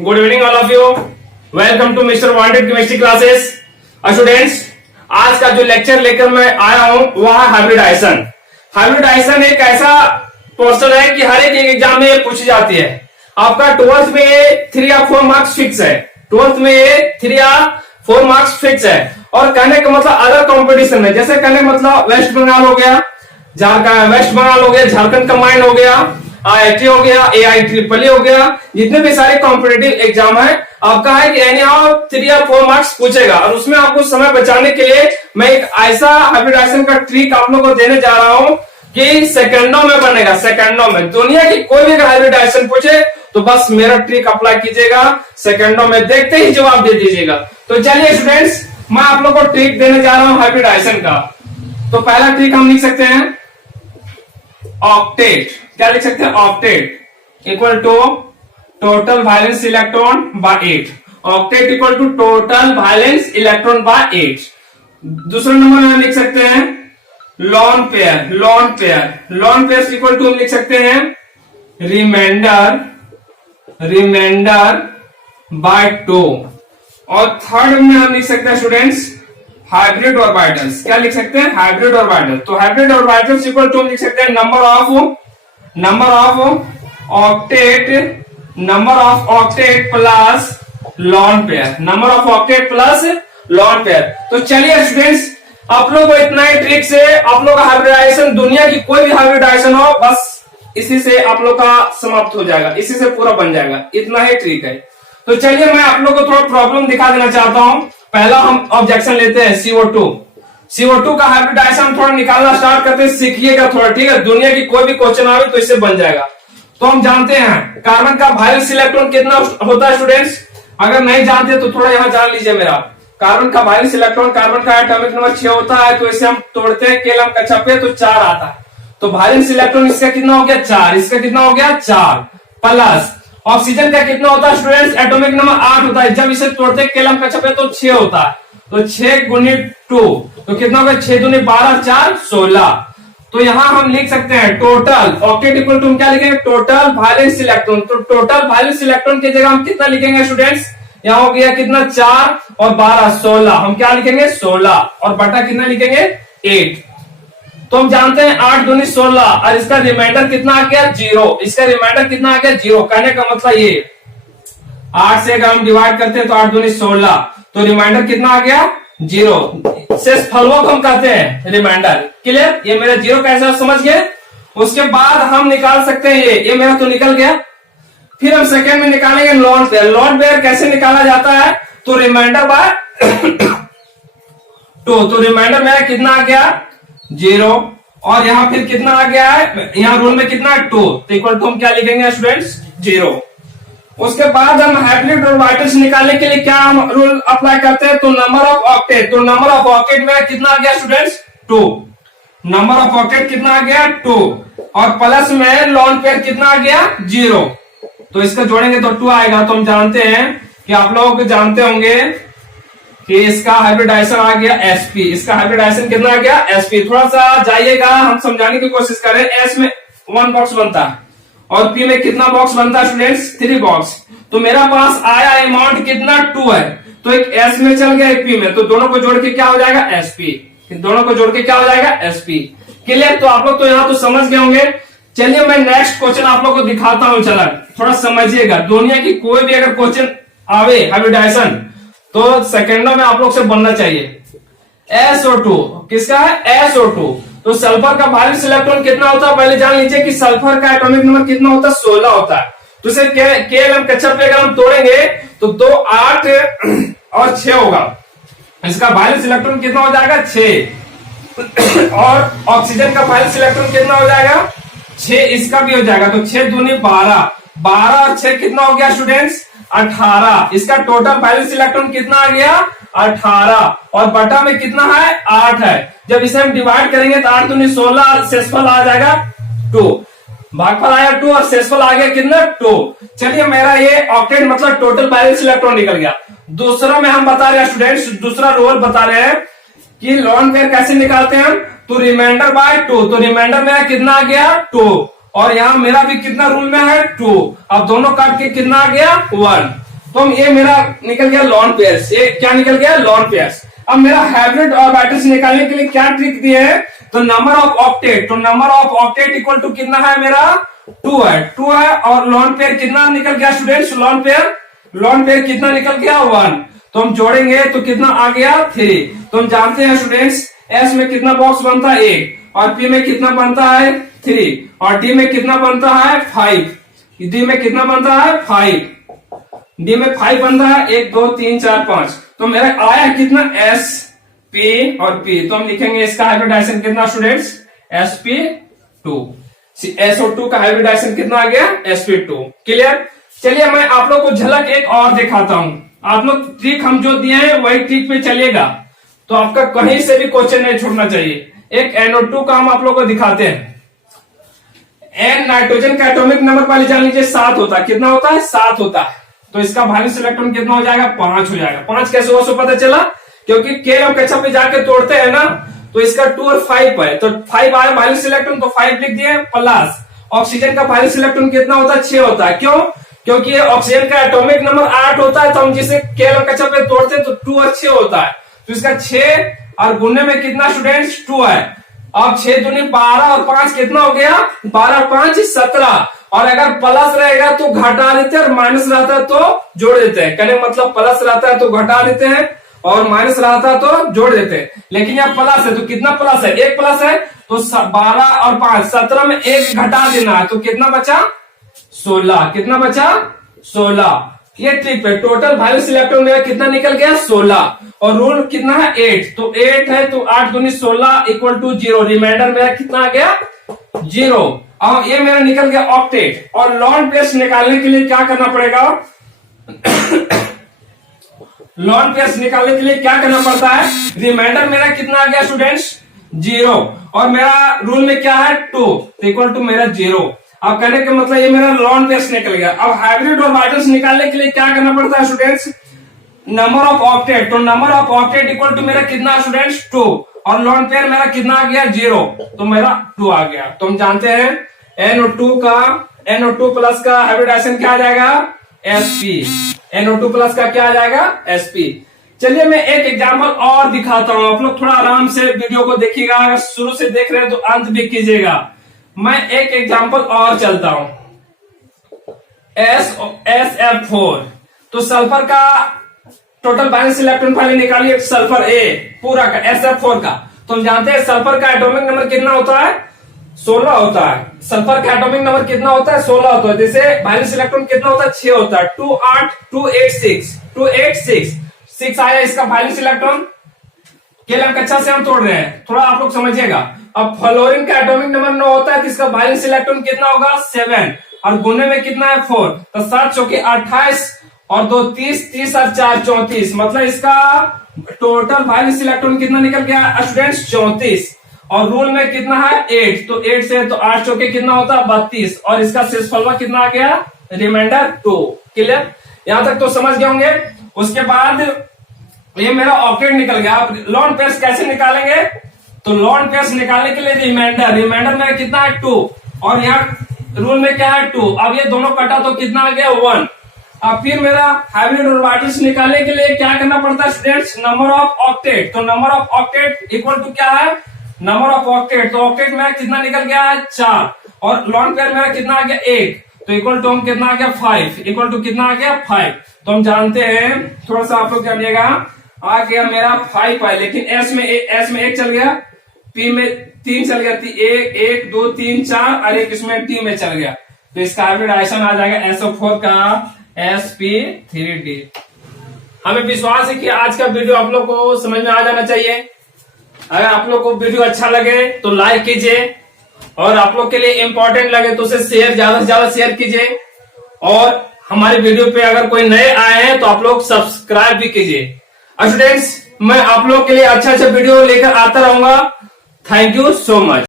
Good evening all of you. Welcome to mister wanted chemistry classes. Students, आज का जो lecture लेकर मैं आया हूं वह है हाइब्रिडाइजेशन। हाइब्रिडाइजेशन एक ऐसा पोर्शन है कि हर एक एग्जाम में ये पूछी जाती है। आपका 12th में ये 3 या 4 मार्क्स फिक्स है। 12th में ये 3 या 4 मार्क्स फिक्स है। और कहने का मतलब अदर कॉम्पिटिशन में, जैसे कहने का मतलब वेस्ट बंगाल हो गया, वेस्ट बंगाल हो गया, झारखंड कंबाइंड हो गया, IIT हो गया, AIEEE हो गया, जितने भी सारे कॉम्पिटेटिव एग्जाम है आपका है कि एनी हाउ 3 या 4 मार्क्स पूछेगा। और उसमें आपको समय बचाने के लिए मैं एक ऐसा हाइब्रिडाइजेशन का ट्रिक आप लोगों को देने जा रहा हूं कि सेकंडों में बनेगा। सेकंडों में दुनिया की कोई भी हाइब्रिडाइजेशन पूछे तो बस मेरा ट्रिक अप्लाई कीजिएगा, सेकंडों में देखते ही जवाब दे दीजिएगा। तो चलिए स्टूडेंट्स, मैं आप लोग को ट्रिक देने जा रहा हूं हाइब्रिडाइजेशन का। तो पहला ट्रिक हम लिख सकते हैं ऑक्टेट। क्या लिख सकते हैं? Octet equal to total valence electron by 8। Octet equal to total valence electron by 8। दूसरा नंबर में हम लिख सकते हैं lone pair. Lone pair equal to हम लिख सकते हैं रिमाइंडर बाय 2। और थर्ड में हम लिख सकते हैं स्टूडेंट्स हाइब्रिड ऑर्बिटल्स। क्या लिख सकते हैं? Hybrid orbital. तो हाइब्रिड ऑर्बिटल्स इक्वल टू हम लिख सकते हैं number of octet plus lone pair. Number of octet plus lone pair. तो चलिए स्टूडेंट्स, आप लोग को इतना ही ट्रिक से आप लोग का हाइब्रिडाइजेशन, दुनिया की कोई भी हाइब्रिडाइजेशन हो, बस इसी से आप लोग का समाप्त हो जाएगा, इसी से पूरा बन जाएगा। इतना ही ट्रिक है। तो चलिए मैं आप लोग को थोड़ा प्रॉब्लम दिखा देना चाहता हूं। पहला हम ऑब्जेक्शन लेते हैं CO2 का हाइब्रिडाइजेशन थोड़ा निकालना स्टार्ट करते हैं, सीखिएगा थोड़ा, ठीक है? दुनिया की कोई भी क्वेश्चन आवे तो इससे बन जाएगा। तो हम जानते हैं कार्बन का वैलेंस इलेक्ट्रॉन कितना होता है स्टूडेंट्स। अगर नहीं जानते तो थोड़ा यहां जान लीजिए मेरा। कार्बन का वैलेंस इलेक्ट्रॉन, कार्बन का एटॉमिक नंबर 6 होता है, तो इसे हम तोड़ते हैं केलम का छप्पे तो 4 आता है। तो वैलेंस इलेक्ट्रॉन इसका कितना हो गया? 4। इसका कितना हो गया? 4 प्लस ऑक्सीजन का कितना होता है स्टूडेंट्स? एटॉमिक नंबर 8 होता है। जब इसे तोड़ते हैं केलम का छप्पे तो 6 होता है। तो 6 गुणित 2 तो कितना होगा? 6 दूनी 12, 4 16। तो यहां हम लिख सकते हैं टोटल ऑक्टेट इक्वल टू हम क्या लिखेंगे? Total valence electron. तो टोटल वैलेंस इलेक्ट्रॉन की जगह हम कितना लिखेंगे स्टूडेंट्स? यहां हो गया कितना? 4 और 12 16। हम क्या लिखेंगे? 16 और बटा कितना लिखेंगे? 8। तो हम जानते हैं 8 दूनी 16 और इसका रिमाइंडर कितना आ गया? 0। इसका रिमाइंडर कितना आ गया? 0। कहने का मतलब ये 8 से अगर हम डिवाइड करते हैं तो 8 दूनी 16, तो रिमाइंडर कितना आ गया? 0। शेषफलवक हम कहते हैं रिमाइंडर। क्लियर? ये मेरा 0 कैसा समझ गए? उसके बाद हम निकाल सकते हैं ये मेरा तो निकल गया। फिर हम सेकेंड में निकालेंगे लॉन पेयर। लॉन पेयर कैसे निकाला जाता है? तो रिमाइंडर बाय 2। तो रिमाइंडर मेरा कितना आ गया? 0। और यहां फिर कितना आ गया है? यहां रूल में कितना है? 2। तो इक्वल टू हम क्या लिखेंगे स्टूडेंट्स? 0। उसके बाद हम हाइब्रिड ऑर्बिटल्स निकालने के लिए क्या हम रूल अप्लाई करते हैं? तो नंबर ऑफ ऑक्टेट। तो नंबर ऑफ ऑक्टेट में कितना आ गया स्टूडेंट्स? 2। नंबर ऑफ ऑक्टेट कितना आ गया? 2। और प्लस में लॉन पेयर कितना आ गया? 0। तो इसका जोड़ेंगे तो 2 आएगा। तो हम जानते हैं कि आप लोग जानते होंगे कि इसका हाइब्रिडाइजेशन आ गया SP। इसका हाइब्रिडाइजेशन कितना आ गया? SP। थोड़ा सा जाइएगा, हम समझाने की कोशिश करें। S में 1 बॉक्स बनता है और P में कितना बॉक्स बनता है स्टूडेंट्स? 3 बॉक्स। तो मेरा पास आया अमाउंट कितना? 2 है। तो एक S में चल गया, एक P में, तो दोनों को जोड़ के क्या हो जाएगा? SP। दोनों को जोड़ के क्या हो जाएगा? SP। क्लियर? तो आप लोग तो यहां तो समझ गए होंगे। चलिए मैं नेक्स्ट क्वेश्चन आप लोग को दिखाता हूं। चला थोड़ा समझिएगा, दुनिया की कोई भी अगर क्वेश्चन आवे हाइब्रिडाइजेशन तो सेकेंडों में आप लोग से बनना चाहिए। SO2 किसका है? SO2। तो सल्फर का वैलेंस इलेक्ट्रॉन कितना होता है? पहले जान लीजिए कि सल्फर का एटॉमिक नंबर कितना होता है? 16 होता है। तो इसे केएलएम कच्चा पे अगर हम तोड़ेंगे तो 2 8 और 6 होगा। इसका वैलेंस इलेक्ट्रॉन कितना हो जाएगा? 6। और ऑक्सीजन का वैलेंस इलेक्ट्रॉन कितना हो जाएगा? 6। इसका भी हो जाएगा। तो 6 दूनी 12, 12 और 6 कितना हो गया स्टूडेंट्स? 18। इसका टोटल वैलेंस इलेक्ट्रॉन कितना आ गया? 18। और बटा में कितना है? 8 है। जब इसे हम डिवाइड करेंगे तो 8 दूनी 16, शेषफल आ जाएगा 2। भागफल आया 2 और शेषफल आ गया कितना? 2। चलिए मेरा ये ऑक्टेट मतलब टोटल वैलेंस इलेक्ट्रॉन निकल गया। दूसरा में हम बता रहे हैं स्टूडेंट्स, दूसरा रोल बता रहे हैं कि लॉन पेयर कैसे निकालते हैं हम? तो रिमाइंडर बाय 2। तो रिमाइंडर मेरा कितना आ गया? 2। और यहां मेरा भी कितना रूल में है? 2। अब दोनों काट के कितना आ गया? 1। तो हम ये मेरा निकल गया लॉन पेयर्स। ये क्या निकल गया? Lawn pairs. अब मेरा हाइब्रिड ऑर्बिटल्स निकालने के लिए क्या ट्रिक दिए है? तो नंबर ऑफ ऑक्टेट, तो number of octet equal to कितना है मेरा? 2 है। और लॉन पेयर कितना निकल गया स्टूडेंट्स? लॉन पेयर कितना निकल गया? 1। तो हम जोड़ेंगे तो कितना आ गया? 3। तो हम जानते हैं स्टूडेंट्स एस में कितना बॉक्स बनता है? 1, और पी में कितना बनता है? 3, और डी में कितना बनता है? 5। डी में कितना बनता है? 5। डी में 5 बनता है। 1 2 3 4 5। तो मेरा आया कितना? एस पी और पी। तो हम लिखेंगे इसका हाइब्रिडाइजेशन कितना स्टूडेंट्स? sp2। SO2 का हाइब्रिडाइजेशन कितना आ गया? sp2। क्लियर? चलिए मैं आप लोग को झलक एक और दिखाता हूं। आप लोग ट्रिक हम जो दिए हैं वही ट्रिक पे चलिएगा, तो आपका कहीं से भी क्वेश्चन नहीं छोड़ना चाहिए। एक NO2 का हम आप लोग को दिखाते हैं। N नाइट्रोजन का एटॉमिक नंबर पहले जान लीजिए 7 होता है। कितना होता है? 7 होता है। तो इसका वैलेंस इलेक्ट्रॉन कितना हो जाएगा? 5 हो जाएगा। 5 कैसे हुआ सो पता चला? क्योंकि केल हम कक्षा पे जाके तोड़ते हैं ना, तो इसका 2 और 5 है, तो 5 आया वैलेंस इलेक्ट्रॉन, तो 5 लिख दिए प्लस। ऑक्सीजन का वैलेंस इलेक्ट्रॉन कितना होता है? 6 होता है। क्यों? क्योंकि ऑक्सीजन का एटॉमिक नंबर 8 होता है, तो हम जिसे केल हम कक्षा पे तोड़ते हैं तो 2 और 6 होता है। तो इसका 6 और गुणने में कितना स्टूडेंट्स? 2 है। अब 6 दूनी 12 और 5 कितना हो गया? 12 और 5 17। और अगर प्लस रहेगा तो घटा देते हैं, और माइनस रहता है तो जोड़ देते हैं। कहने मतलब प्लस रहता है तो घटा देते हैं, और माइनस रहता है तो जोड़ देते हैं। लेकिन यहाँ प्लस है तो कितना प्लस है? 1 प्लस है, तो 12 और 5 17 में 1 घटा देना है, तो कितना बचा? 16। कितना बचा? 16। ये ट्रिक पे टोटल वैलेंस इलेक्ट्रॉन मेरा कितना निकल गया? 16। और रूल कितना है? 8। तो 8 है तो 8 दूनी 16 इक्वल टू 0। रिमाइंडर मेरा कितना आ गया? 0। और ये मेरा निकल गया ऑक्टेट। और लॉन पेयर्स निकालने के लिए क्या करना पड़ेगा? लॉन पेयर्स निकालने के लिए क्या करना पड़ता है? रिमाइंडर मेरा कितना आ गया स्टूडेंट्स? 0। और मेरा रूल में क्या है? 2 इक्वल टू मेरा 0। अब कहने का मतलब ये मेरा लॉन पेयर्स निकल गया। अब हाइब्रिड ऑर्बिटल्स निकालने के लिए क्या करना पड़ता है स्टूडेंट्स? Number of octet. तो number of octet equal to मेरा कितना स्टूडेंट्स? 2। और लॉन पेयर मेरा कितना आ गया? 0। तो मेरा 2 आ गया। तो हम जानते हैं NO2 प्लस का हाइब्रिडाइजेशन क्या आ जाएगा? sp। NO2 प्लस का क्या आ जाएगा? sp। चलिए मैं एक एग्जांपल और दिखाता हूं। आप लोग थोड़ा आराम से वीडियो को देखिएगा। अगर शुरू से देख रहे हैं तो अंत भी कीजिएगा। मैं एक एग्जांपल और चलता हूं। SF4। तो सल्फर का टोटल वैलेंस इलेक्ट्रॉन पहले निकालिए। सल्फर A पूरा का SF4 का। तो हम जानते हैं सल्फर का एटॉमिक नंबर कितना होता है? 16 होता है। सल्फर का एटॉमिक नंबर कितना होता है? 16 होता है। जैसे वैलेंस इलेक्ट्रॉन कितना होता है? 6 होता है। 2 8 286 6 आया इसका वैलेंस इलेक्ट्रॉन। केवल कक्षा से हम तोड़ रहे हैं, थोड़ा आप लोग समझिएगा। अब फ्लोरीन का एटॉमिक नंबर 9 होता है, तो इसका वैलेंस इलेक्ट्रॉन कितना होगा? 7। और गुने में कितना है? 4। तो 7 चौके 28 और 2 30, 30 और 4 34। मतलब इसका टोटल वैलेंस इलेक्ट्रॉन कितना निकल गया स्टूडेंट्स? 34। और रूल में कितना है? 8। तो 8 से तो 8 चौके कितना होता है? 32। और इसका शेषफल कितना आ गया? रिमाइंडर 2। क्लियर? यहां तक तो समझ गए होंगे। उसके बाद ये मेरा ऑक्टेट निकल गया। आप लॉन पेयर्स कैसे निकालेंगे? तो लॉन पेयर्स निकालने के लिए रिमाइंडर मेरा कितना है? 2। और यहाँ रूल में क्या है? 2। अब ये दोनों कटा तो कितना आ गया? 1। अब फिर मेरा हाइब्रिड ऑर्बिटल्स निकालने के लिए क्या करना पड़ता है स्टूडेंट्स? Number of octet. तो number of octet equal to क्या है? Number of octet. तो ऑक्टेट मेरा कितना निकल गया है? 4। और लॉन पेयर मेरा कितना आ गया? 1। तो इक्वल टू हम कितना आ गया? 5। इक्वल टू कितना आ गया? 5। तो हम जानते हैं, थोड़ा सा आप लोग जानिएगा, आ गया मेरा 5 है, लेकिन एस में 1 चल गया, पी में 3 चल गया, 1 2 3 4 और एक इसमें टी में चल गया। तो इसका हाइब्रिडाइजेशन आ जाएगा SO4 का sp3d। हमें विश्वास है कि आज का वीडियो आप लोग को समझ में आ जाना चाहिए। अगर आप लोग को वीडियो अच्छा लगे तो लाइक कीजिए, और आप लोग के लिए इंपॉर्टेंट लगे तो उसे शेयर, ज्यादा से ज्यादा शेयर कीजिए। और हमारे वीडियो पे अगर कोई नए आए हैं तो आप लोग सब्सक्राइब भी कीजिए। स्टूडेंट्स, मैं आप लोग के लिए अच्छा वीडियो लेकर आता रहूंगा। Thank you so much.